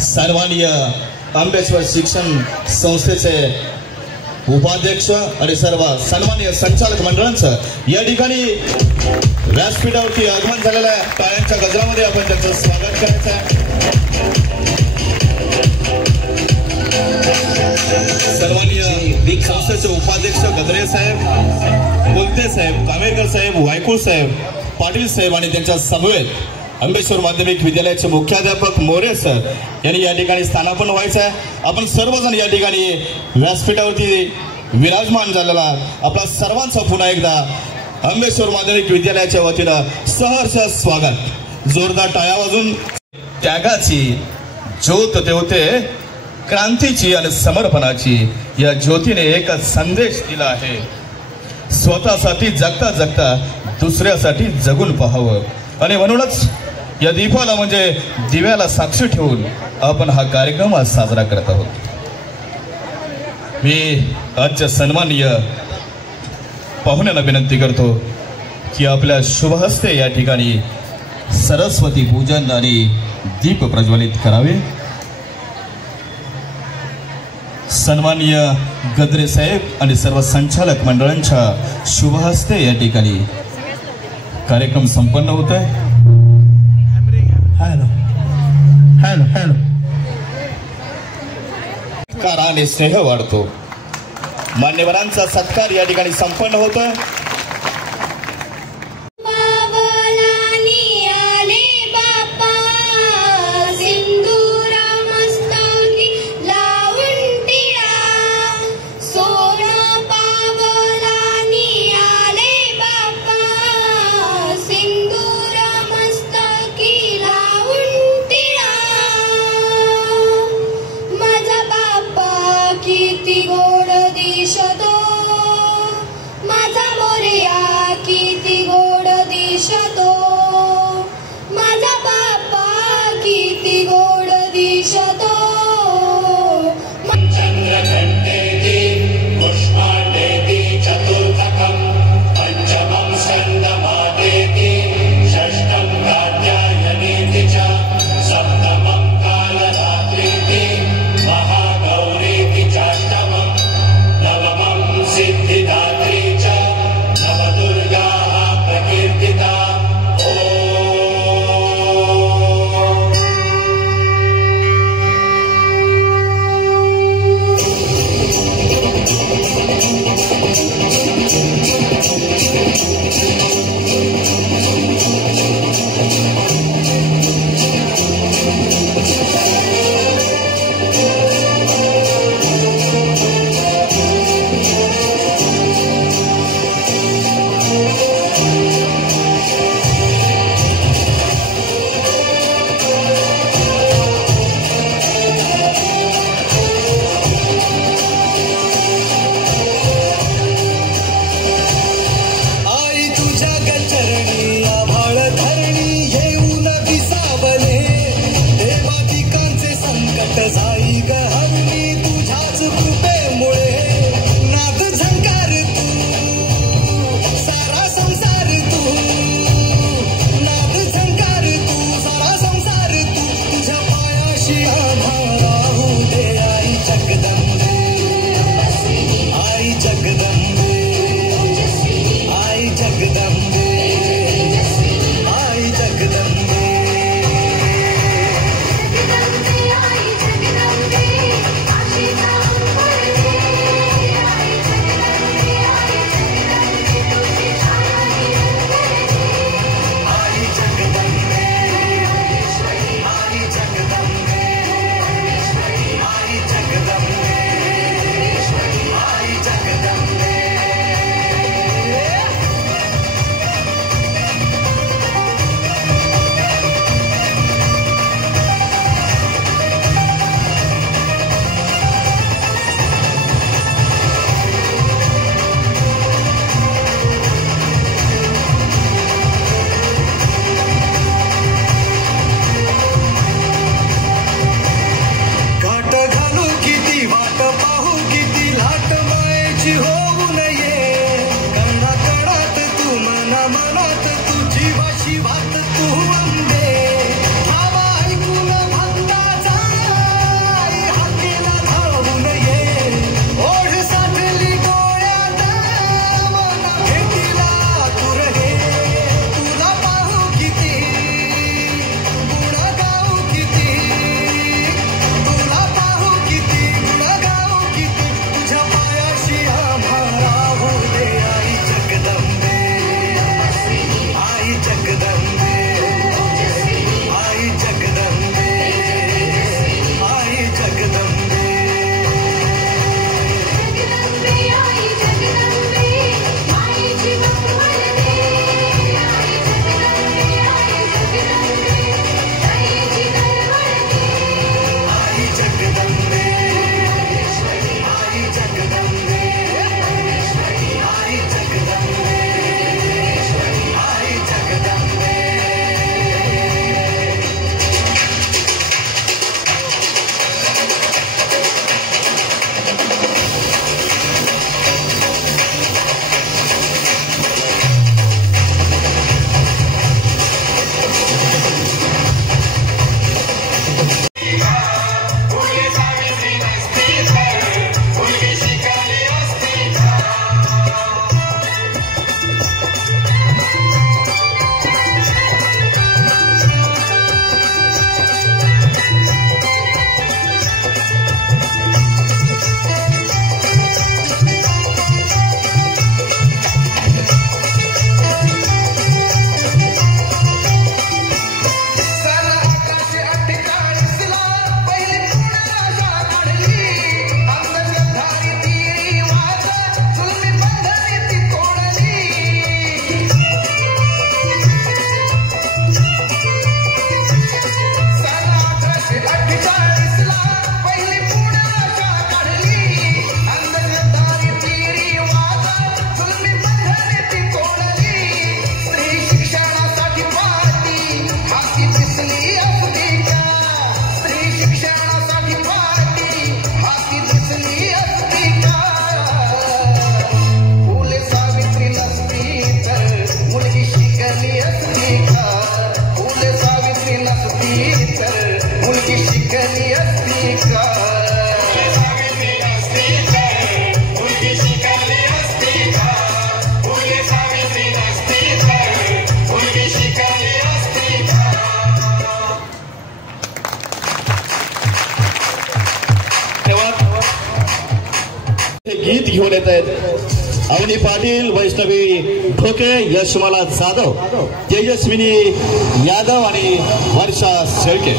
सन्माननीय आंबेश्वर शिक्षण संस्थेचे उपाध्यक्ष आणि सर्व सन्माननीय संचालक मंडळांचं या ठिकाणी व्यासपीठावरती आगमन झालेलं आहे। टाळ्यांच्या गजरामध्ये आपण त्यांचं स्वागत करायचं आहे। सन्माननीय संस्थेचे उपाध्यक्ष गजरे साहेब, बोलते साहेब, कामेरकर साहेब, वायकुळ साहेब, पाटील साहेब आणि त्यांच्या समवेत आंबेश्वर माध्यमिक विद्यालयाचे मुख्याध्यापक मोरे सर यांनी या ठिकाणी स्थानापन्न व्हायचं आहे। आपण सर्वजण या ठिकाणी व्यासपीठावरती विराजमान झालेला आपला सर्वांचा पुन्हा एकदा आंबेश्वर माध्यमिक विद्यालयाच्या वतीनं सहर्ष स्वागत। जोरदार टाळ्या वाजून त्यागाची ज्योत तेवते, क्रांतीची आणि समर्पणाची या ज्योतीने एक संदेश दिला आहे। स्वतःसाठी जगता जगता दुसऱ्यासाठी जगून पाहावं आणि म्हणूनच या दीपाला म्हणजे दिव्याला साक्षी ठेवून आपण हा कार्यक्रम आज साजरा करत आहोत। मी आजच्या सन्माननीय पाहुण्यांना विनंती करतो की आपल्या शुभ हस्ते या ठिकाणी सरस्वती पूजन आणि दीप प्रज्वलित करावे। सन्माननीय गजरे साहेब आणि सर्व संचालक मंडळांच्या शुभ हस्ते या ठिकाणी कार्यक्रम संपन्न होत आहे। आणि स्नेह वाढतो। मान्यवरांचा सत्कार या ठिकाणी संपन्न होतोय। जगदंबे शिकली असती का गीत घेऊन येत आहेत अवनी पाटील, वैष्णवी ढोके, यशमाला जाधव, तेजस्विनी यादव आणि वर्षा शेळके.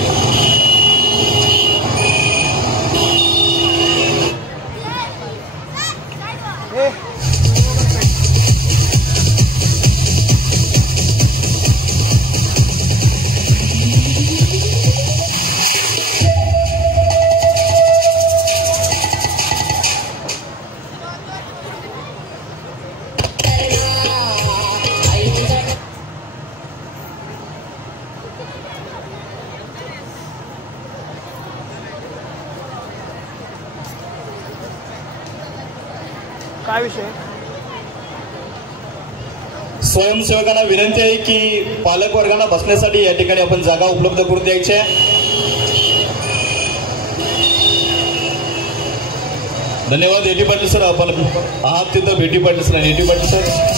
काय विषय? स्वयंसेवकांना विनंती आहे की पालक वर्गांना बसण्यासाठी या ठिकाणी आपण जागा उपलब्ध करून द्यायच्या. धन्यवाद. एटी पाटील सर, आपण आहात तिथं. भेटी पाटील सर आणि एटी पाटील सर.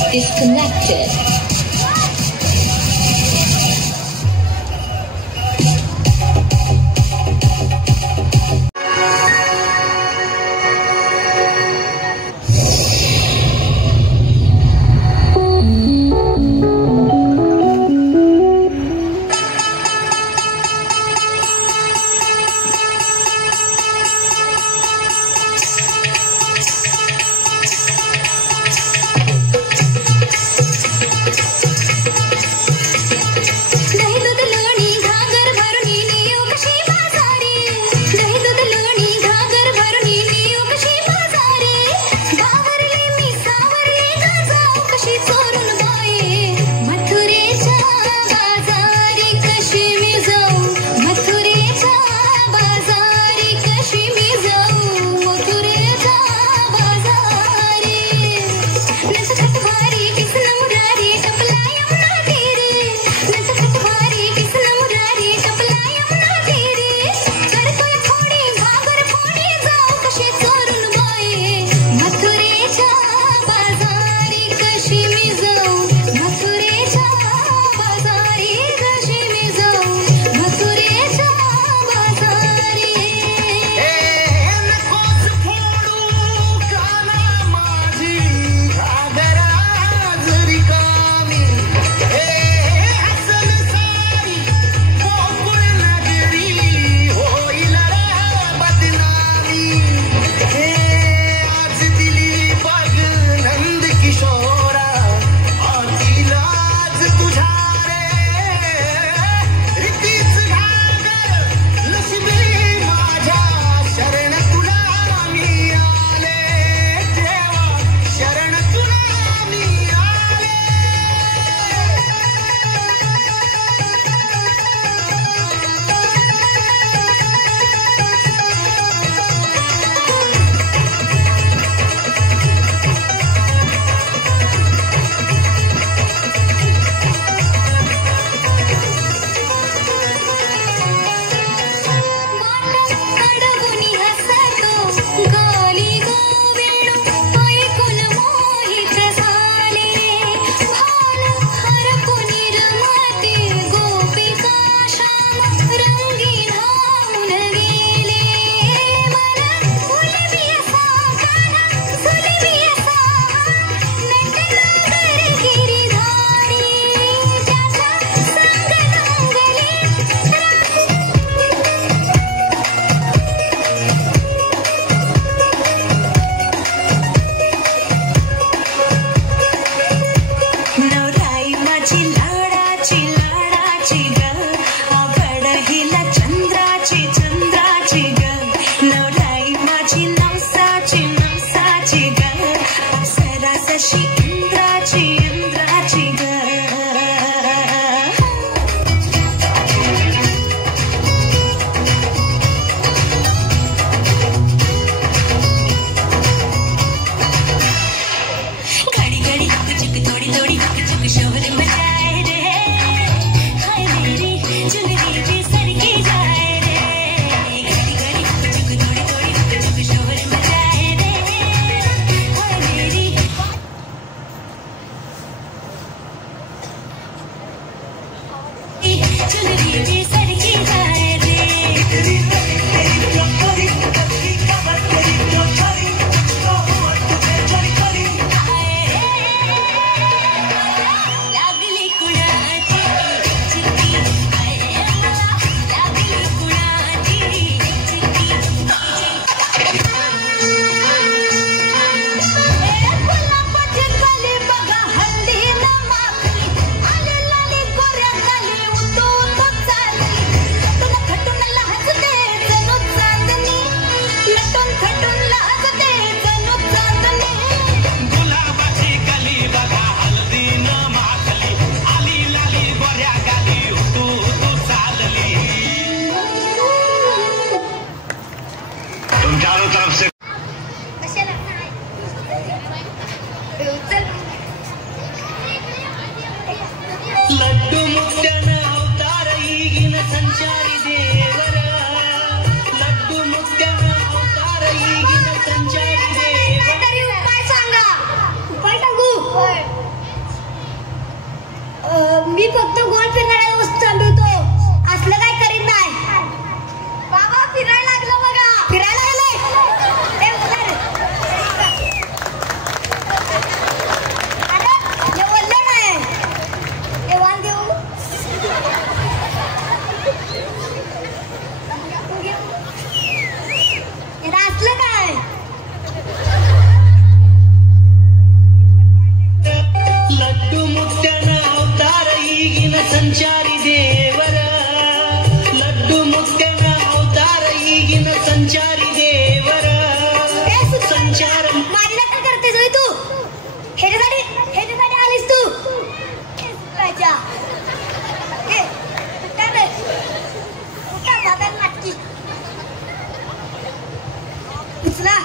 उचला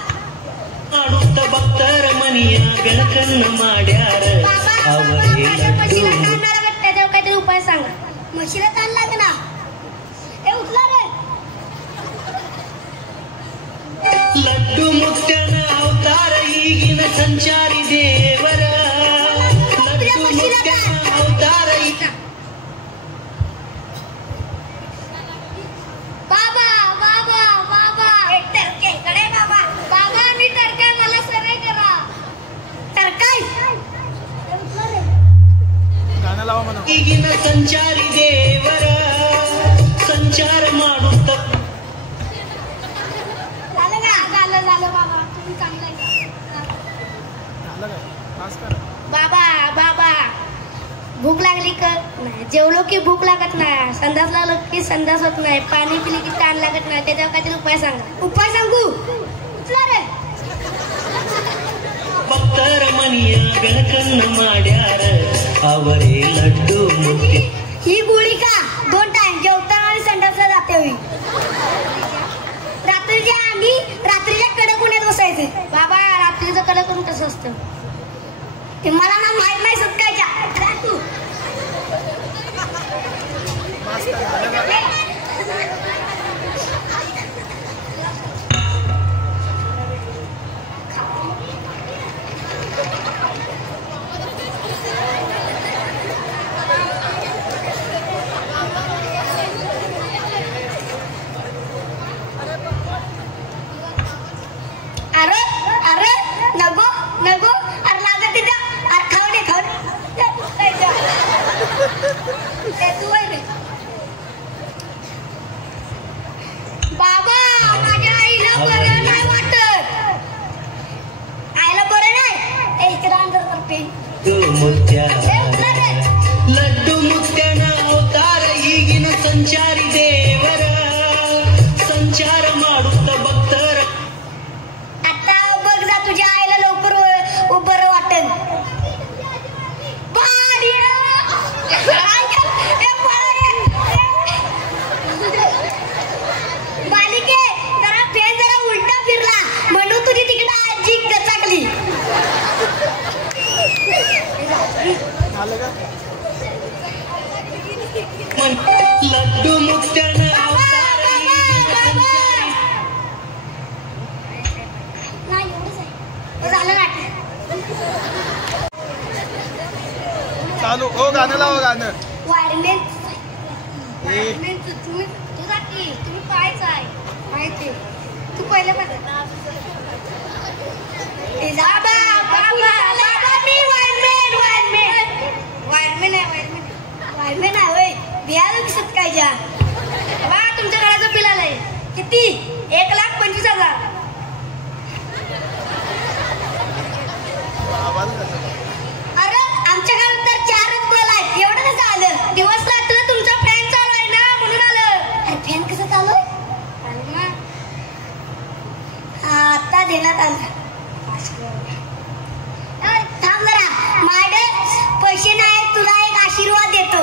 आडुत्त बक्तर मनिया गणकन्न माड्यार आवरे लड्डू काहीतरी उपाय सांगा. म्हशीला ताण लागना. ए उठला रे. लड्डू मुक्त्यान अवतार ಈಗಿನ संचारी देवर लड्डू मुक्त्यान अवतार बाबा बाबा बाबा टरके कडे बाबा बाबा मी टरकाय मला सरळ करा. टरकाय गाणं लावा म्हणा. ಈಗಿನ संचारी देवर संचार ಮಾಡುತ್ತ झालं बाबा तुम्ही चांगलं बाबा बाबा भूक लागली का नाही. जेवलो की भूक लागत नाही. संडास लागलो की संडास होत नाही. पाणी पिली की ताण लागत नाही. त्याच्यावर काहीतरी उपाय सांगा. उपाय सांगू उचला रे. भक्तर मनिया गणकन्न माड्यार आवरे लड्डू मुक्त्या. ही गोळी का 2 टाइम जेवताना आणि संडासला जाते होई. रात्रीच्या कडक उन्हात बसायचे. बाबा रात्रीचं कडक ऊन कसं असतं ते मला ना माहित नाही. सत्कायच्या तू अरे अरे नको नको. अरे लागत तिथे. अरे खाऊ दे तू रे. बाबा माझ्या आईला बरं नाही वाटत. आईला बरं नाही. इकडे अंदर करते. लड्डू मुक्त्यान अवतार ಈಗಿನ संचारी देवर संचार ಮಾಡುತ್ತ भक्तर. आता बघ जा तुझ्या आईला लवकर बरं वाटेल. बालिके जरा फेर जरा उलटा फिरला म्हणून तुझी तिकडे आजी गचाकली. लड्डू मुक्त्यान अवतार झालं ना. चालू हो गाणं लावा गाणं. वायरमेन तुम्ही पाहायचं आहे माहिती. तू पहिलं वायरमेन आहे होय. बिहार सत्कायच्या बा तुमच्या घराचं बिल आलंय किती. 1,25,000. अरे आमच्या घरात तर 4च बल आहेत. एवढं कसं आलं. दिवस रात्र तुमचा फॅन चालू आहे ना म्हणून आलं. अरे फॅन कसं चालू आहे आता देण्यात आलं. थांब जरा माझे पैसे नाही. तुला एक आशीर्वाद देतो.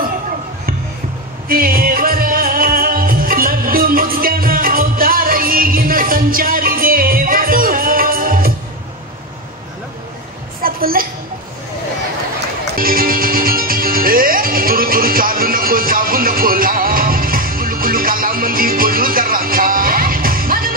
देवर लड्डू मुक्त्यान अवतार ಈಗಿನ संचारी देवर. सपलं तुरु तुरु चालू नको जाऊ नको ला. कुलू कुलू काला मंदी बोलू जरा था. बाबा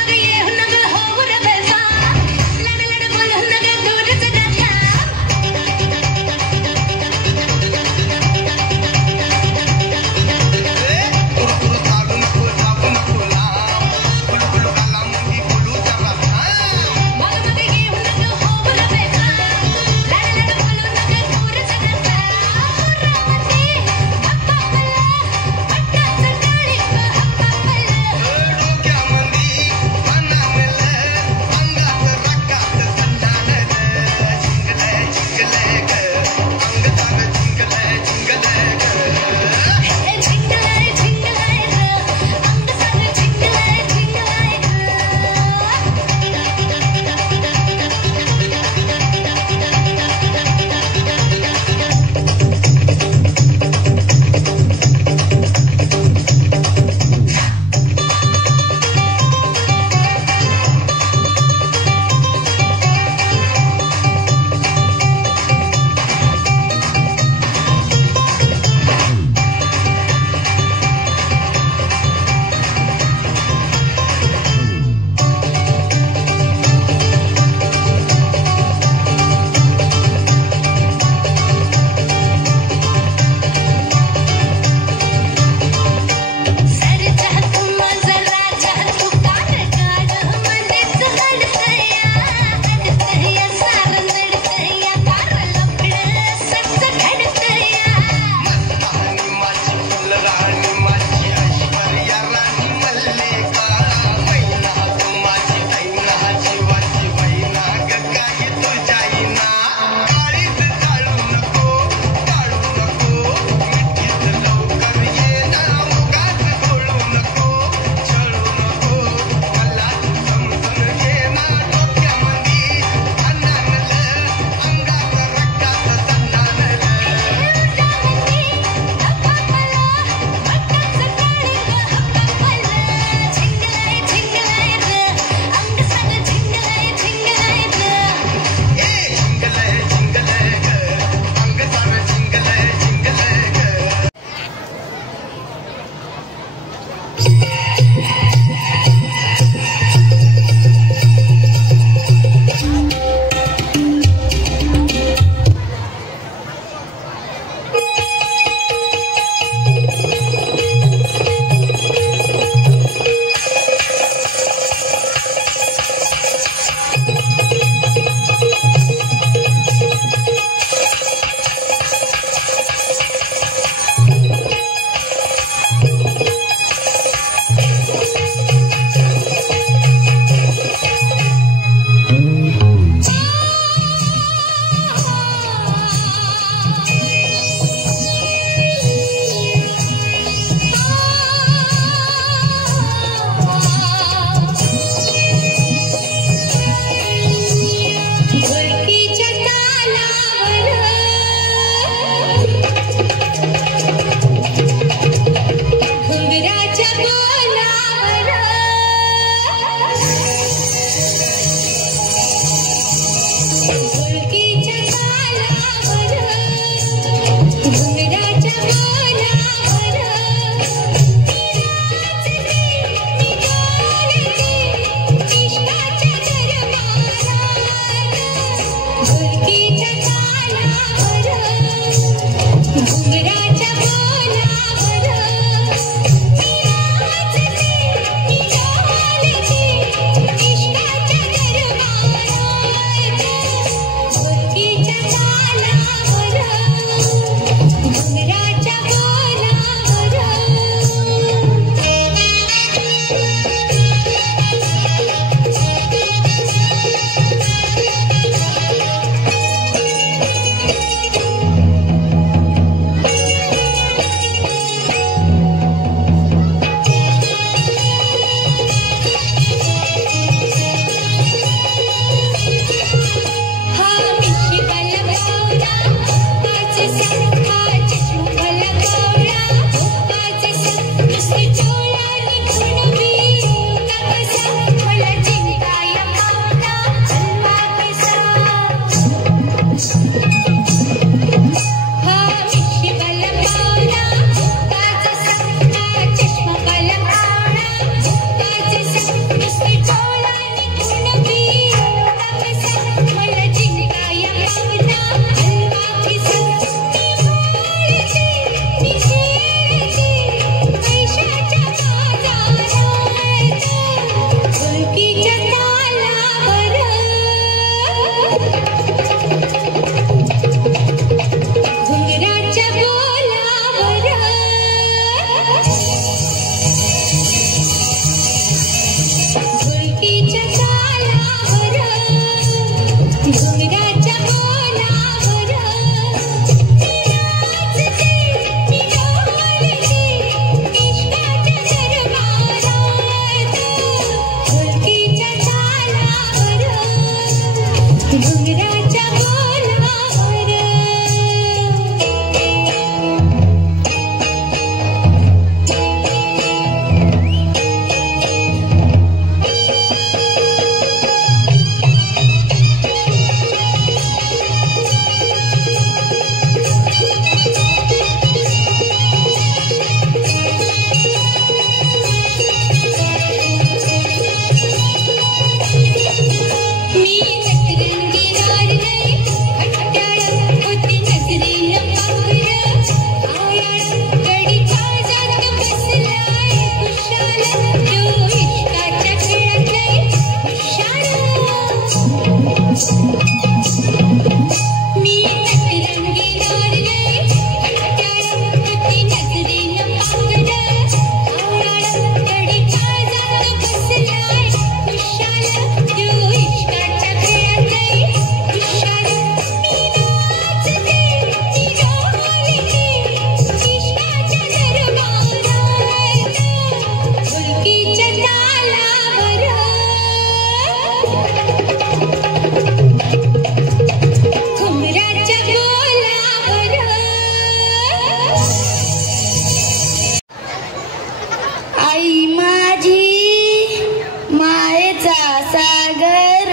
सागर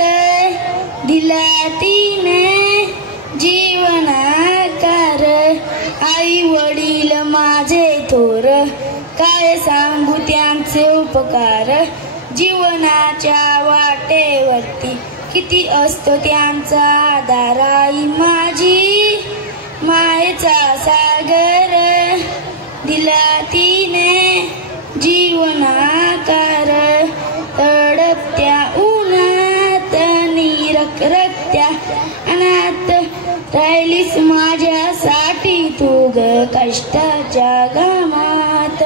दिला तिने जीवनाकार. आई वडील माझे थोर काय सांगू त्यांचे उपकार. जीवनाच्या वाटेवरती किती असतो त्यांचा आधार. आई माझी मायेचा सागर दिला तिने जीवनाकार. तडपत्या उन्हात निरखरत्या अनाथ राहिलीस माझ्यासाठी तू ग कष्टाच्या घामात.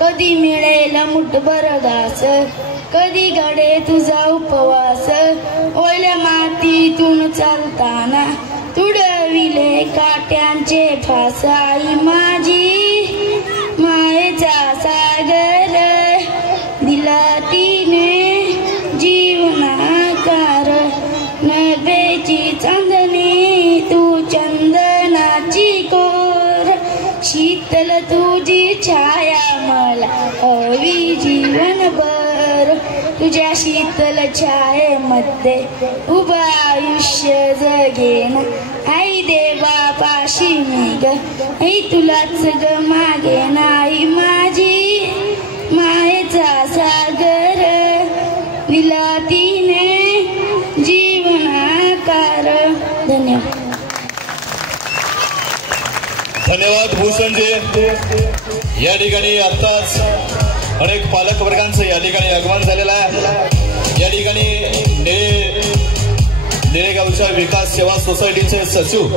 कधी मिळेल मुठभर घास कधी घडे तुझा उपवास. ओल्या मातीतून चालताना तुडविले काट्यांचे फास. आई माझी मायेचा सागर दिला तिने जीवनाकार. नभेची चांदणी तू चंदनाची कोर. शीतल तुझी छाया मला हवी जीवनभर. तुझ्या शीतल छायेमध्ये उभं आयुष्य जगेन. आई देवा पाशी मी ग आई तुलाच ग मागेन. आई माझी मायेचा सागर दिला तिने जीवनाकार. धन्यवाद. धन्यवाद भूषणजी. या ठिकाणी आत्ताच अनेक पालक वर्गांचं या ठिकाणी आगमन झालेलं आहे. या ठिकाणी निळेगावच्या विकास सेवा सोसायटीचे सचिव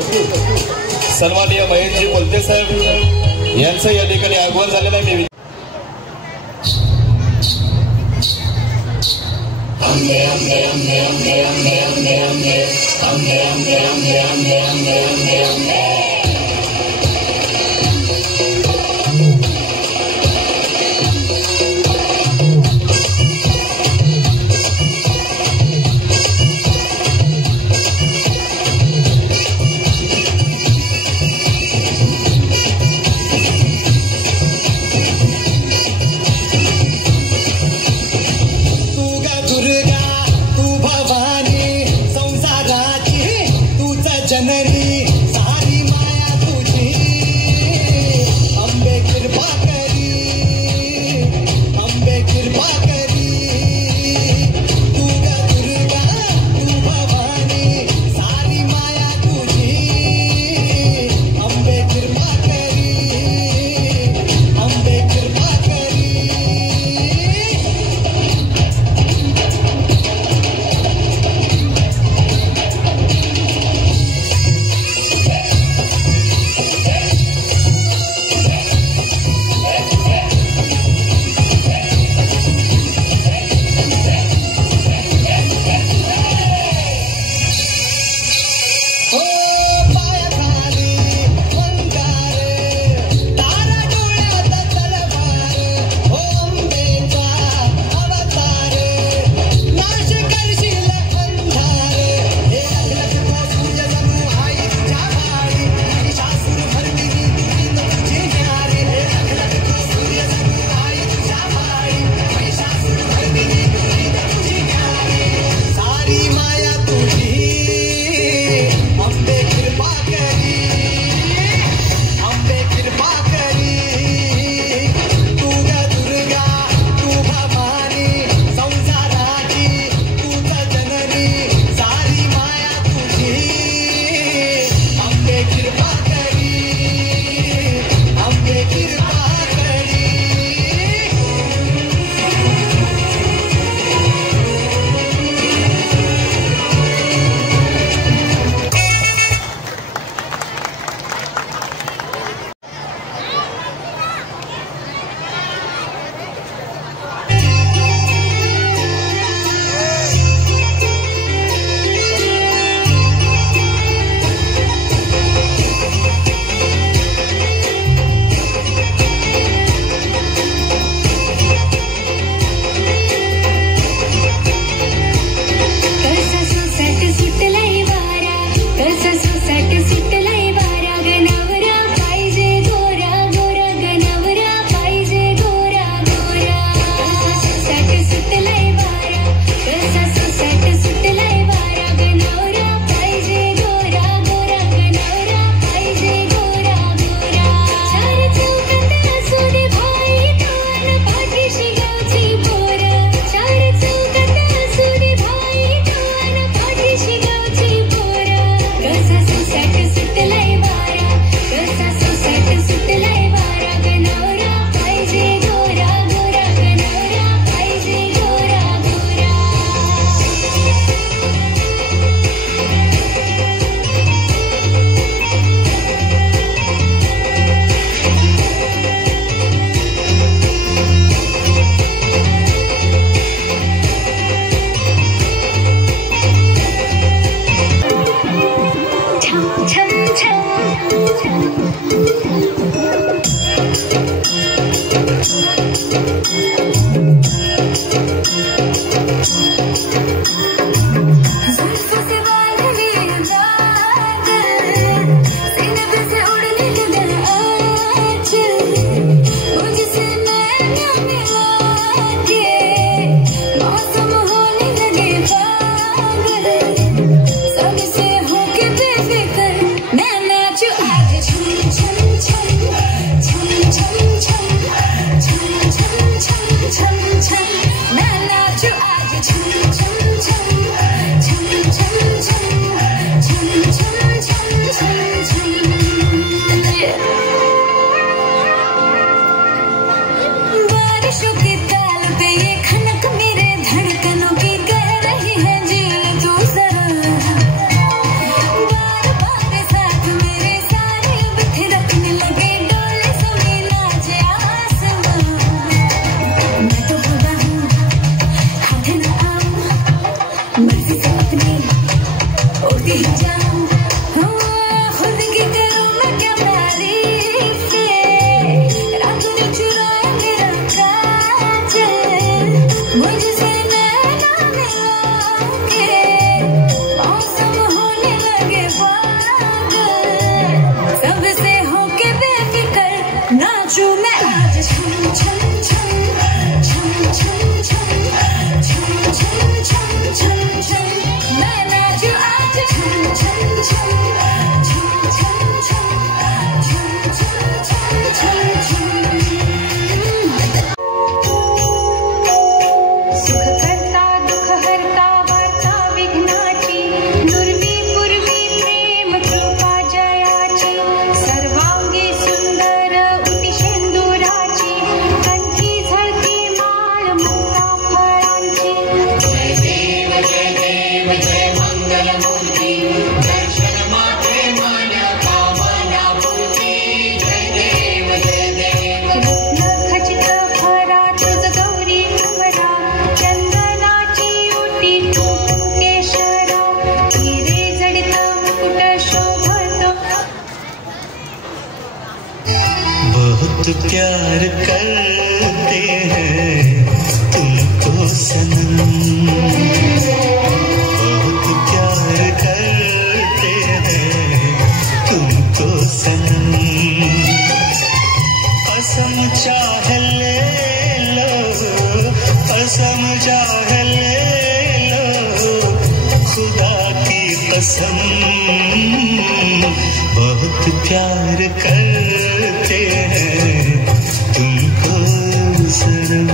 सन्माननीय महेशजी कोलते साहेब यांचं या ठिकाणी आगमन झालेलं आहे. जननी सारी देव जय मंगलमूर्ती दर्शन मात्रे मान्य कामना पूर्ती जय देव जय देव रत्नखचित भरा तुझ गौरी कमरा चंदनाची ओटी कुंकुम केशरा हिरे जडित मुकुट शोभतो बहुत प्यार करते हैं तुमको सनम बहुत प्यार करते हैं तुमको सनम कसम चाहे ले लो कसम चाहे ले लो खुदा की कसम बहुत प्यार करते हैं तुमको सनम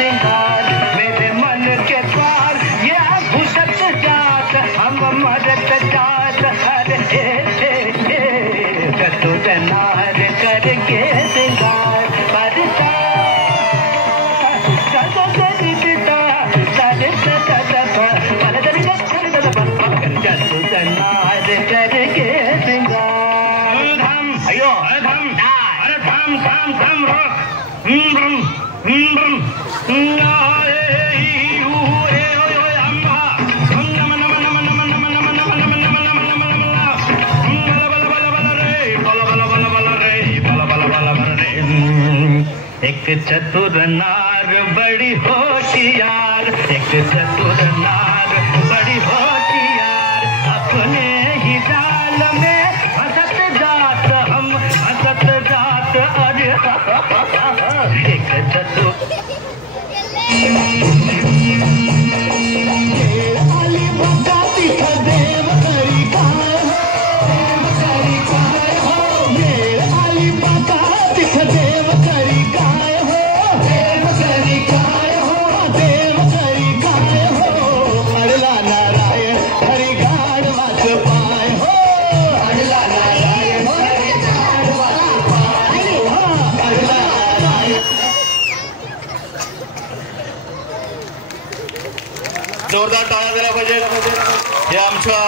मेरे मन के पार ये घुसत जात हम मरत जात हर चतुरनार करके सिंगार करता चतुरनार करके सिंगार अयो धम अरे धम धम धम धम रोक एक चतुर नार बड़ी होशियार, एक चतुर नार बड़ी होशियार, अपने ही जाल में हंसत जात हम हंसत जात। अरे एक चतुर जोरदार टाळ्या दिल्या पाहिजे हे आमच्या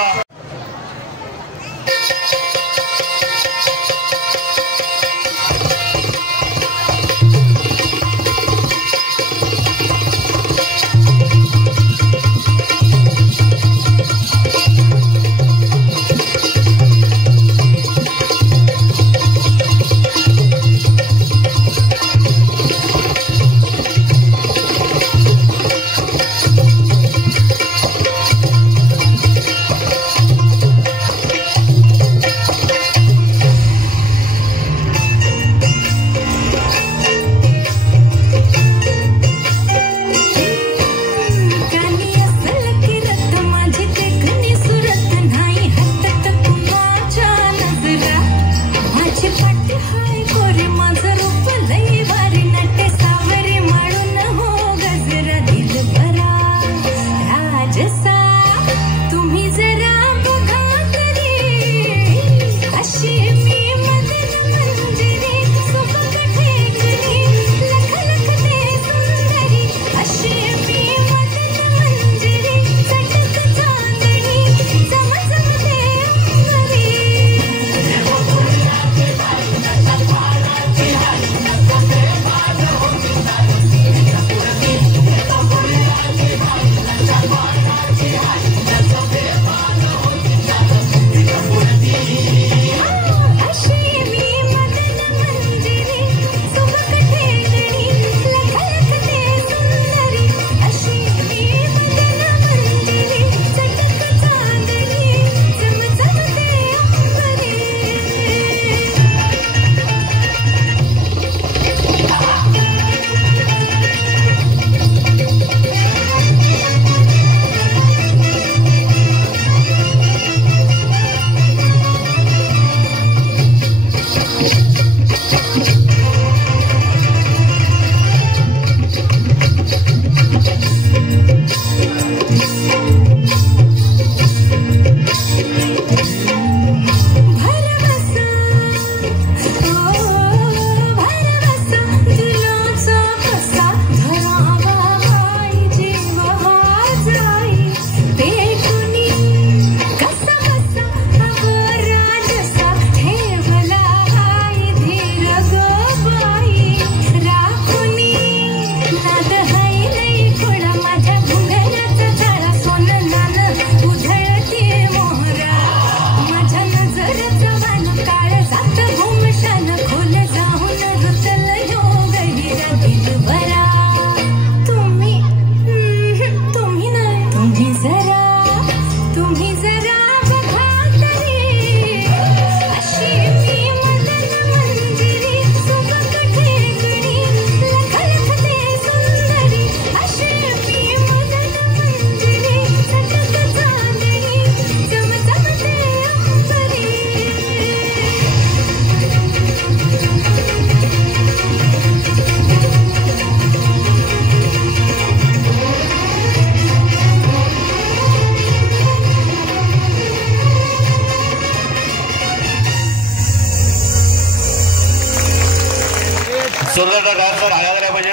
जोरदार डान्सर आल्या गेल्या पाहिजे.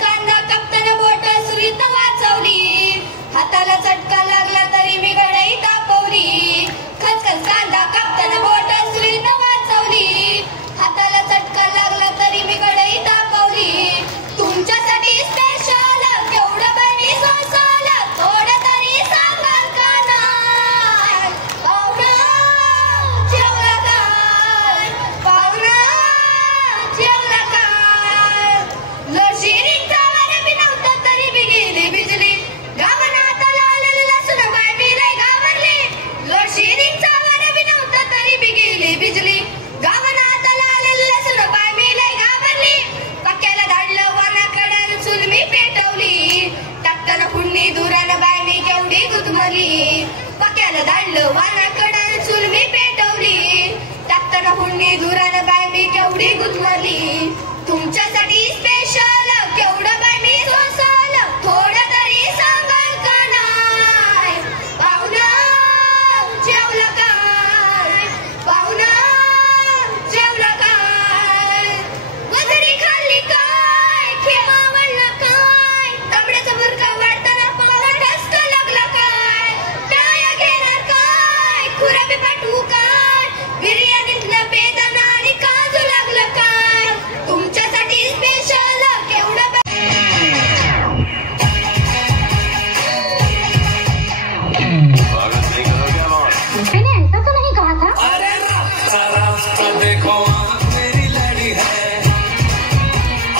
कांदा कापताना बोट सुरीत वाचवली, हाताला चटका लागला तरी मी गडई तापवली. खचखच कांदा कापताना बोट सुरीत वाचवली, हाताला चटका लागला तरी मी गडई तापवली. सिंदुरानं बाय मी केवढी गुदमरली तुमच्यासाठी स्पेशल केवढं बाय मी सोसल थोडं तरी सांगाल का नाही पाहुणा जेवलं काय पाहुणा जेवलं काय वजरी खाल्ली काय खेमा वळलं काय तांबड्याचा बुरका वाढताना पाहुणा ठसका लागला काय टाळ्या घेणार काय खुराबी पाठवू काय बिर्याणीतलं बेदाणा आणि काजू लागलं काय तुमच्यासाठी स्पेशल केवढं मैंने ऐसा तो नहीं कहा था अरे रास्ता रास्ता देखो आँख मेरी लड़ी है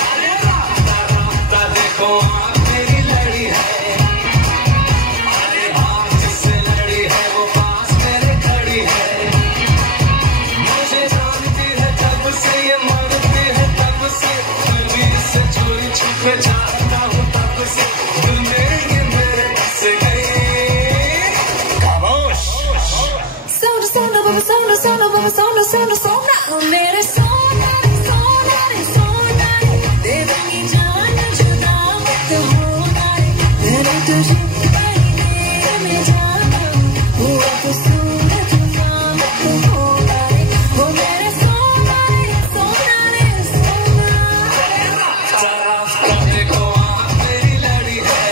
अरे रास्ता रास्ता देखो आँख मेरी लड़ी है अरे हाथ जिससे लड़ी है वो पास मेरे खड़ी है मुझे जानती है जब से ये मरती है तब से कभी से चोरी छुपे जाता हूँ तब से दिल में ये मेरे बस गई खामोश सोना बाबा सोना सोना बाबा सोना सोना सोना मेरे सोना रे सोना रे सोना रे दे दूंगी जान जुदा मत होना रे मेरे तुझे बड़ी देर में जाना हुआ तो सूरज जुदा मत होना रे वो मेरे सोना रे सोना रे सोना रास्ता रास्ता देखो आँख मेरी लड़ी है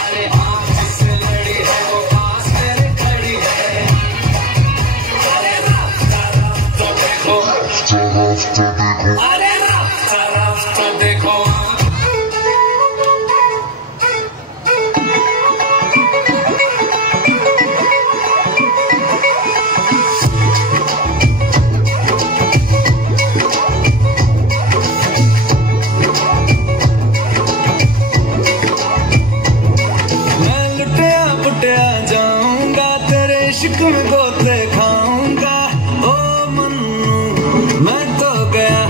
अरे आँख जिससे लड़ी है वो पास मेरे खड़ी है अरे रास्ता रास्ता देखो अरे रास्ता रास्ता देखो आँख मैं लुटिया पुटिया जाऊंगा तेरे इश्क में गोते खाऊंगा ओ मन्नू मैं तो गया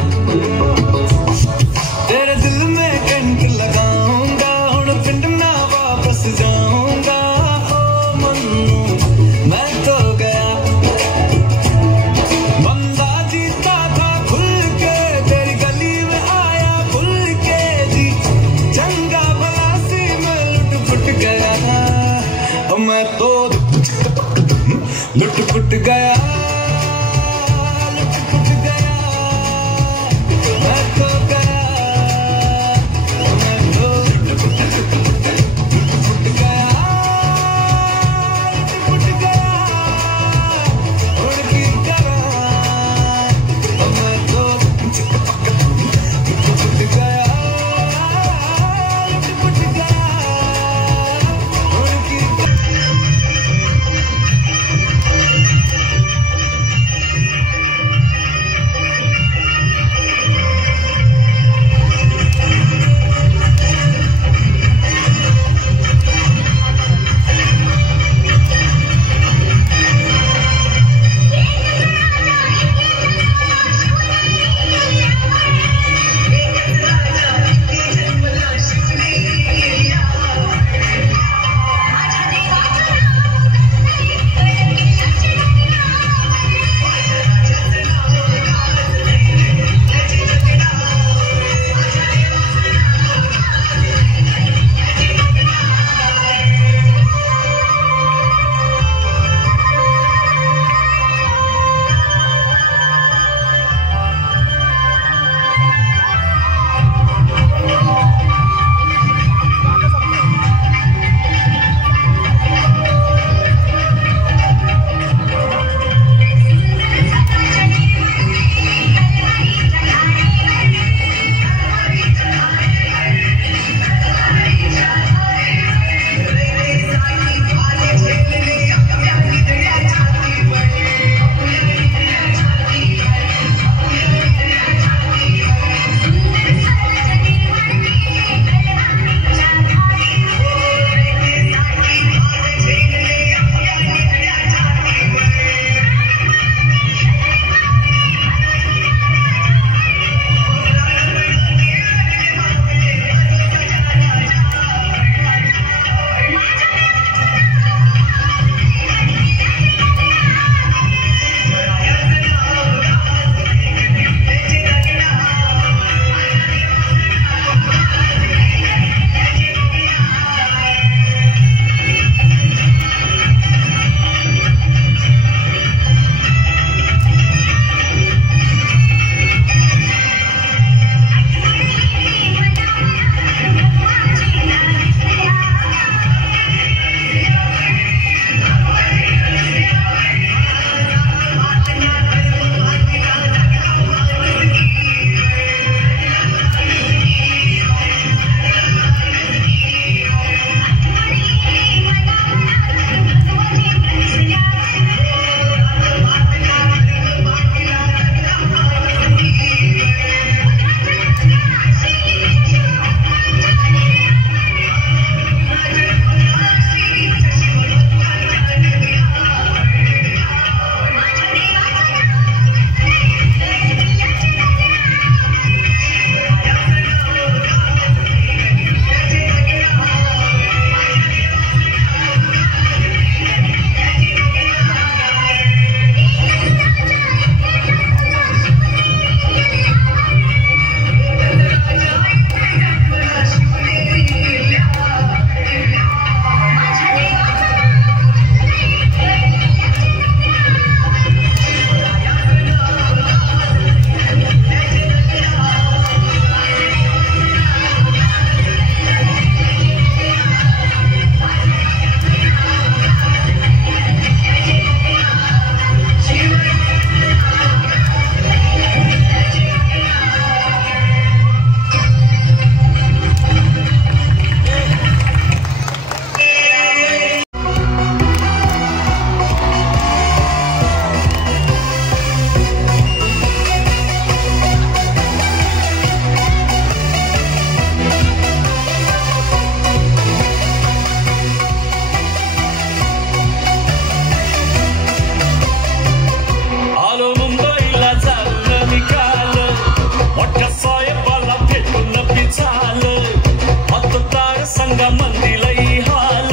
संगा मंदिलई हाल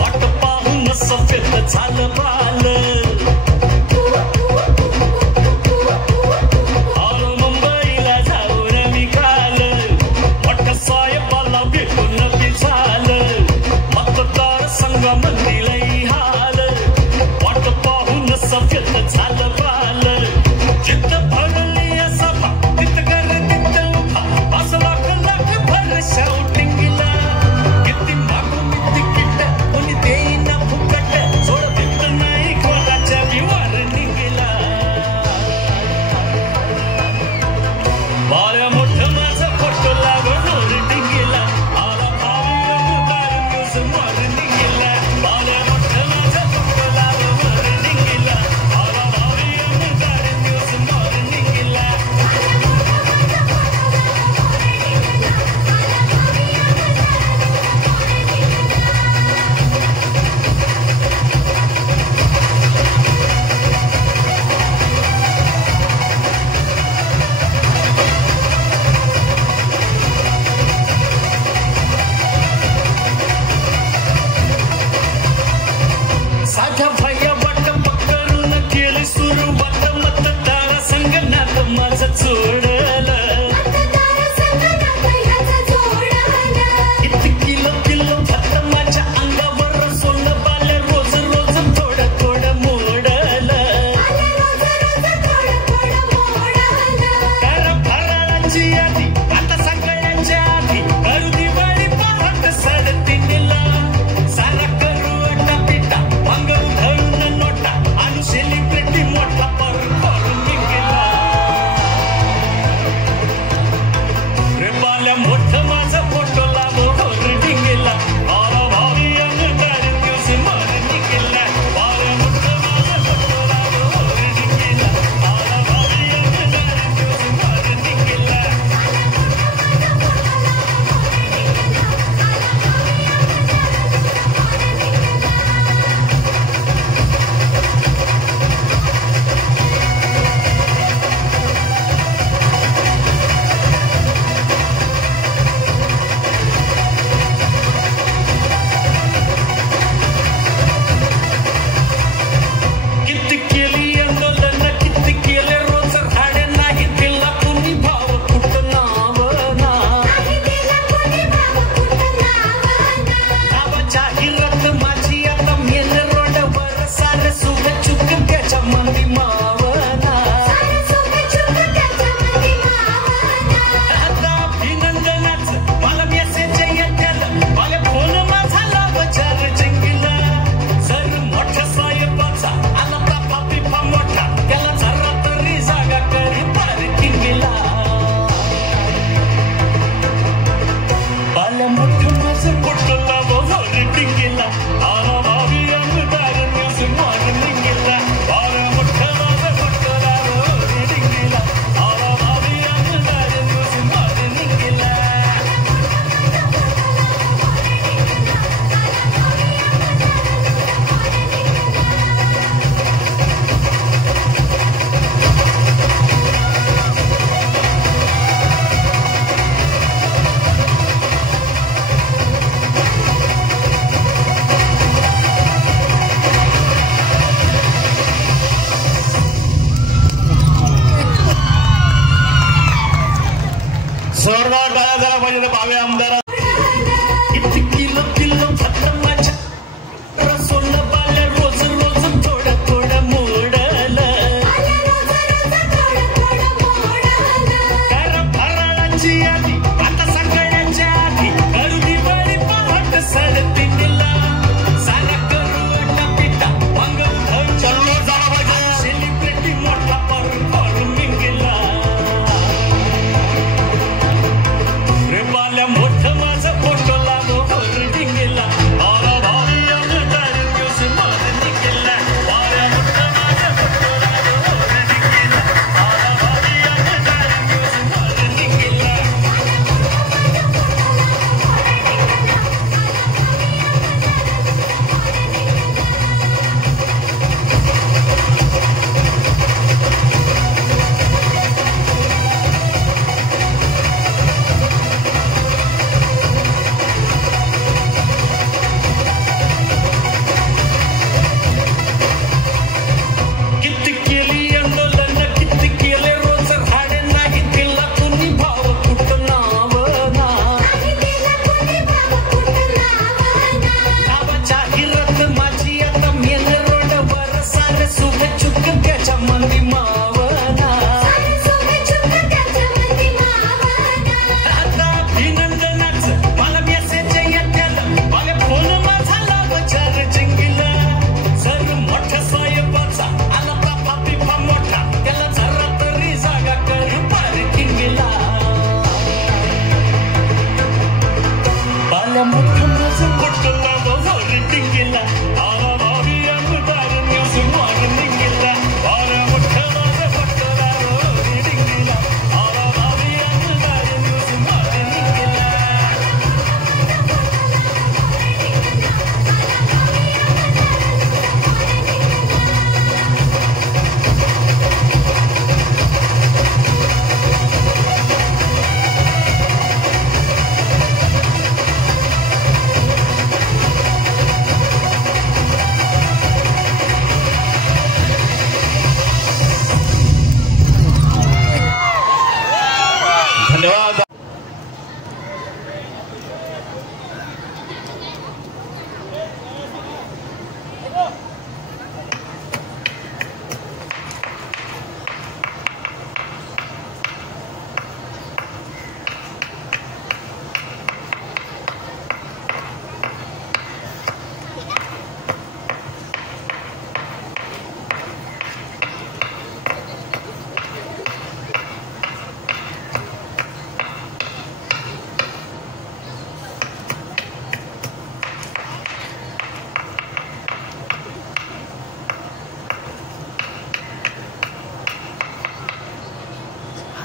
वाट पाहून सफेद झालं बाल आलो मुंबईला जाऊन मी काल मोठ साहेबाला भेटून बी झालं मतदार संगा मंदिलई हाल वाट पाहून सफेद झालं बाल जिथं भरली सभा तिथं गर्दीत उभा 5 लाख लाख भर शाउटिंगला किती मागून तिकीट कोणी देईना फुकट सोड देत नाही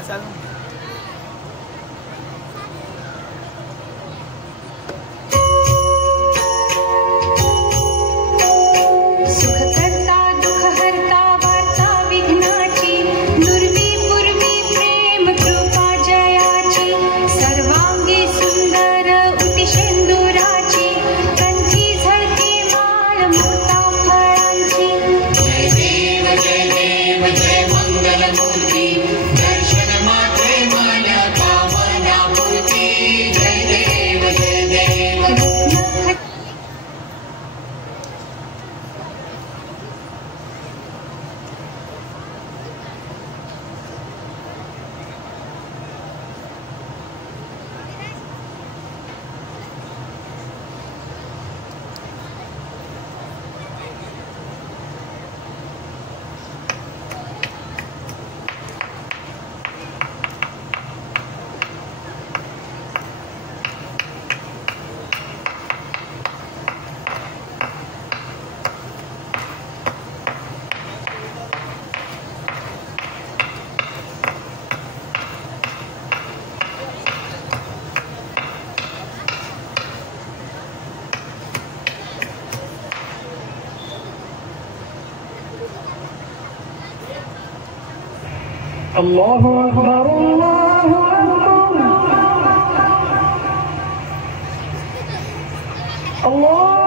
चल सुख करता दुख हरता वार्ता विघ्नाची नुरवी पूर्वी प्रेम कृपा जयाची सर्वांगी सुंदर उटी शेंदुराची कंठी झळके माळ मोता फळांची जय देव जय मंगल मूर्ती दर्शन मात्रे मान्या कामना पूर्ती जय देव रत्न अल्लाहु अकबर अल्लाहु अकबर अल्लाहु अकबर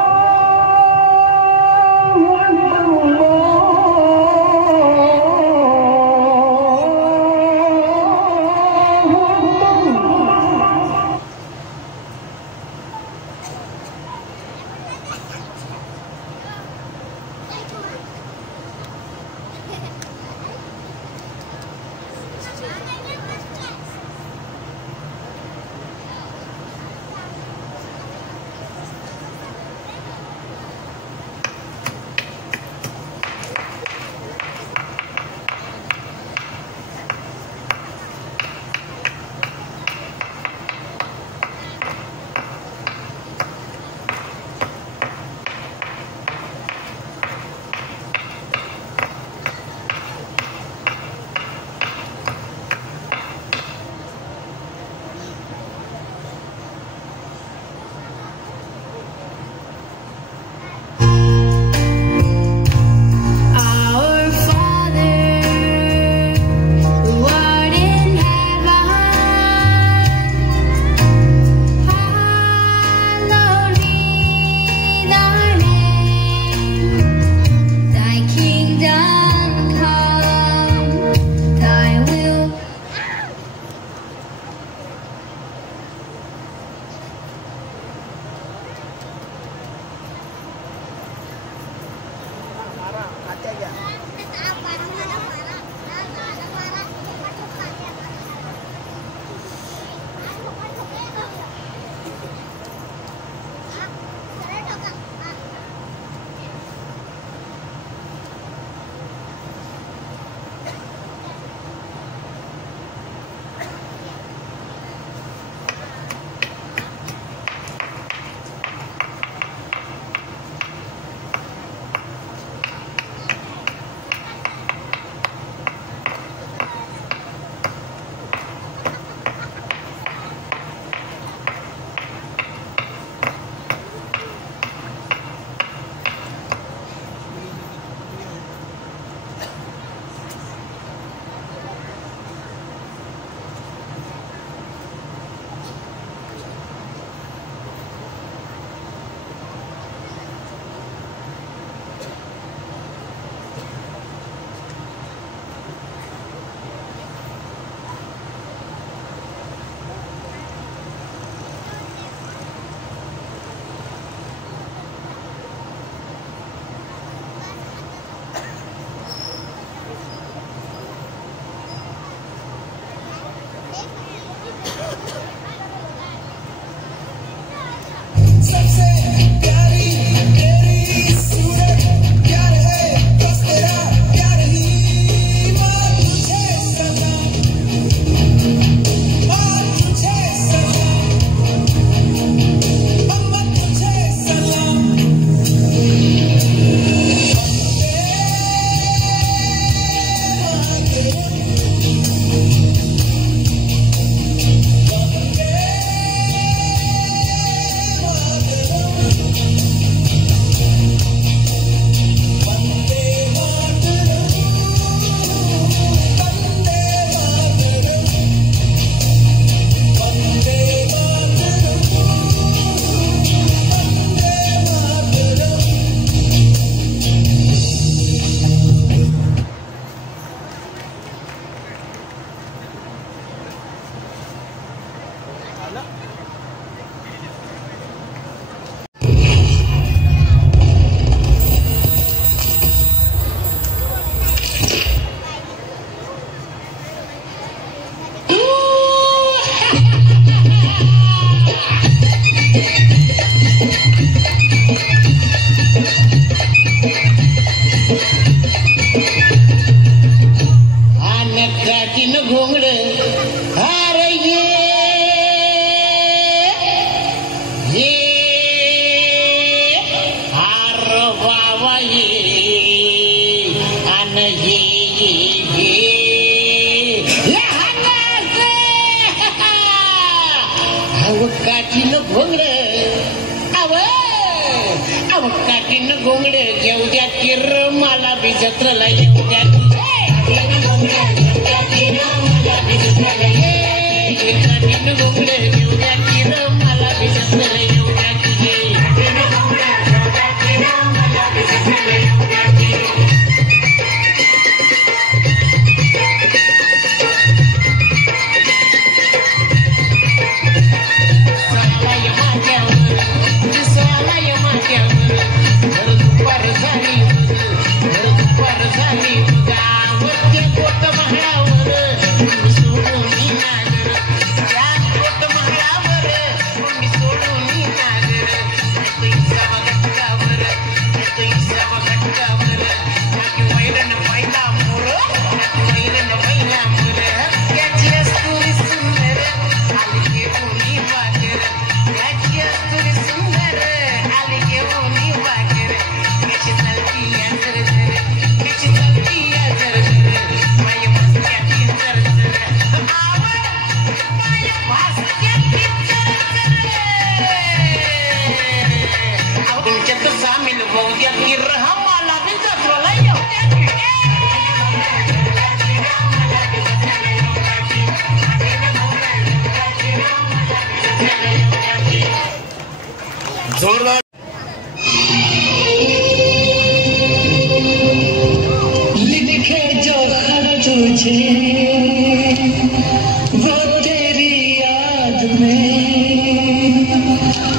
काटिन घोंगड अरे ये आर बाबा ये अन ये काटिन घोंगड अव काटिन घोंगड घेऊ द्या किर मला बी जत्रला येऊ द्या काटिन घोंगड घेऊ द्या किर मला बी जत्रला येऊ द्या जोरदार लिखे जो खत तुझे वो तेरी याद में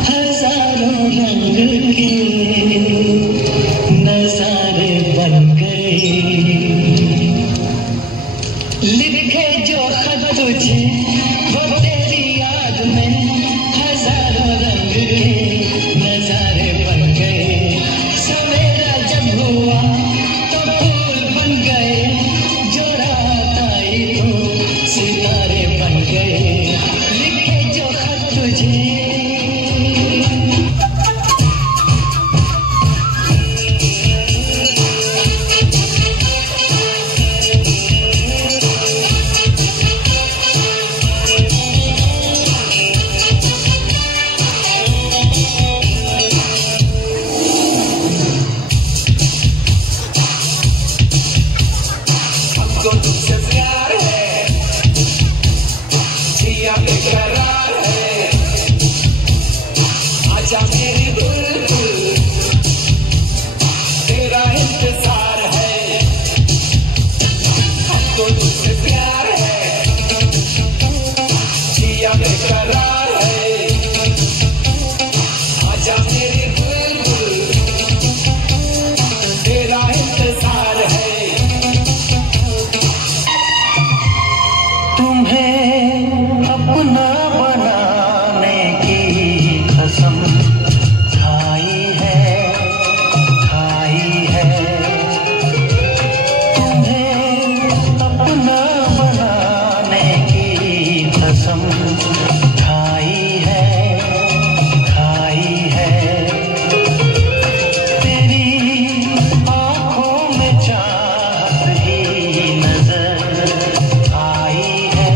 हजारों रंग के नजारे बन गए लिखे जो खत तुझे वो तेरी याद में हजारों रंग के नजारे बन गए सवेरा जब हुआ तो फूल बन गए जो रात आई तो सितारे बन गए लिखे जो खत तुझे हमको तुझसे प्यार है जिया बेकरार है आजा मेरी बुलबुल तेरा इंतजार है हमको तुझसे प्यार है जिया बेकरार है आजा मेरी बुलबुल तेरा इंतजार है तुम्हें अपना बनाने की कसम खाई है तुम्हें अपना बनाने की कसम खाई है तेरी आँखों में चाहत ही नजर आई है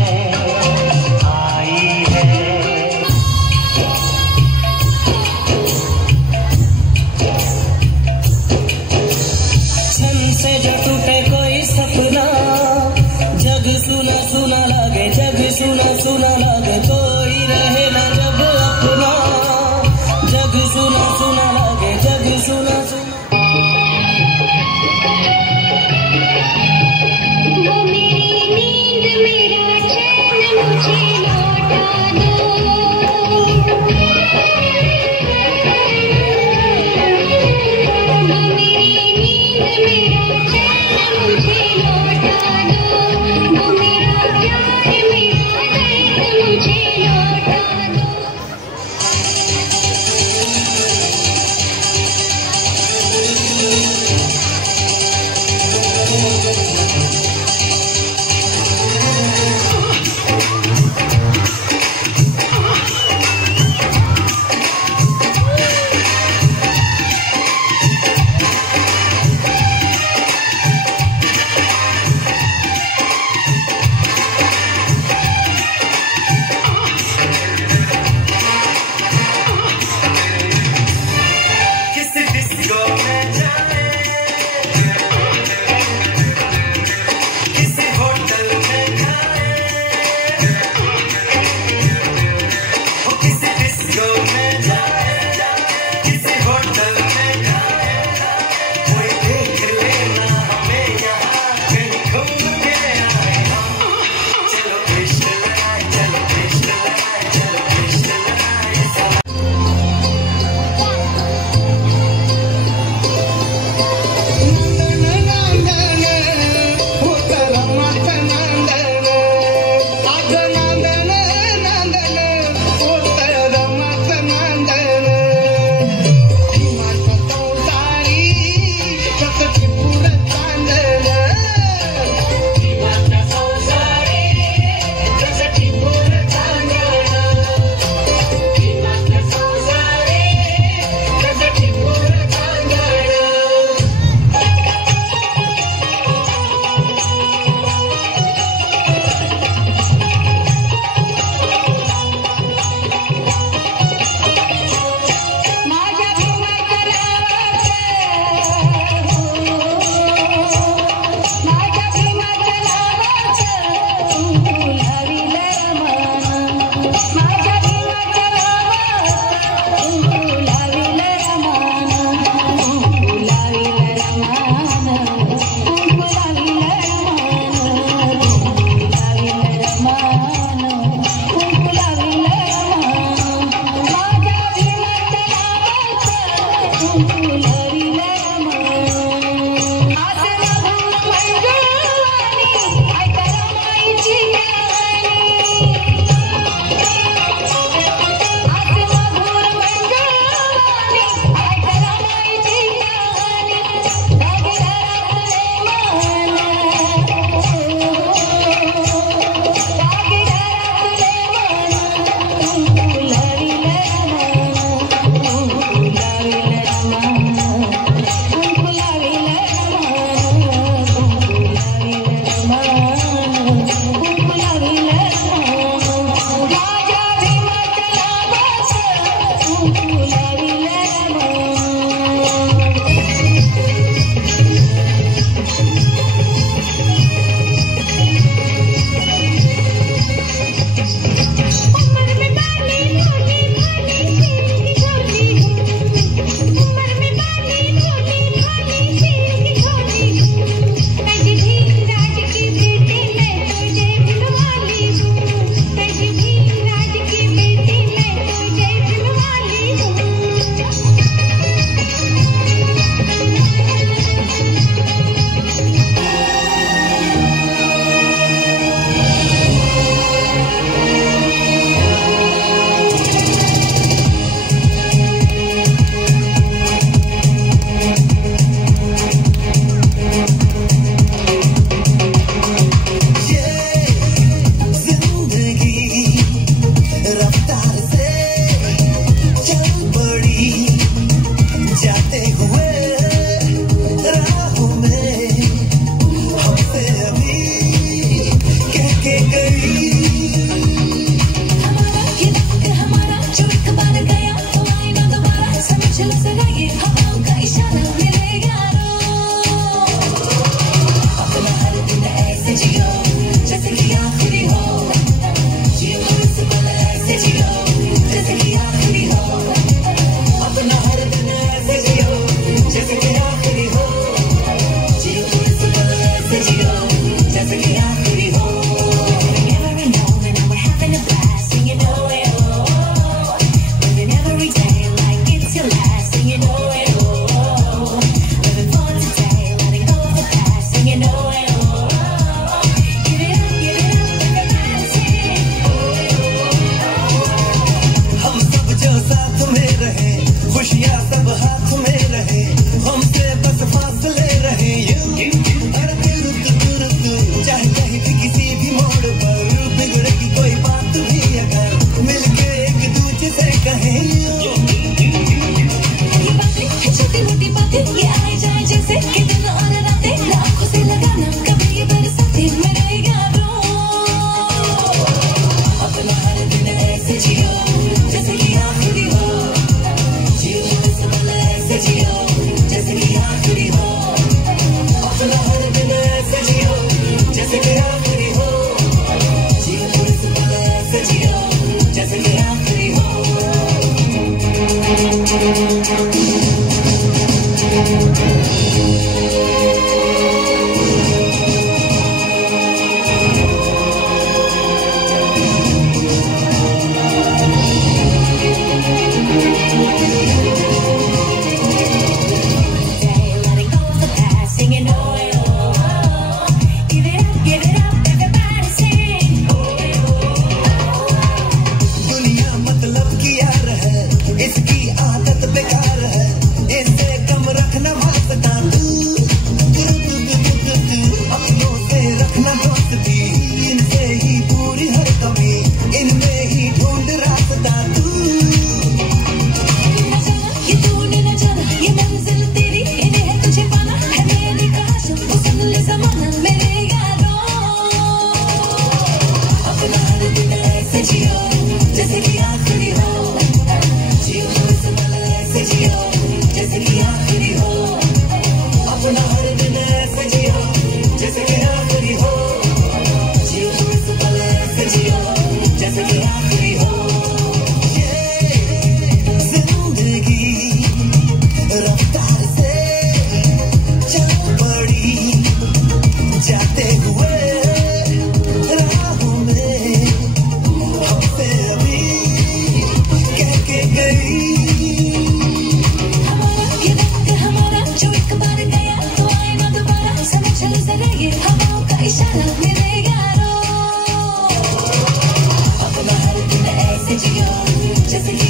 Just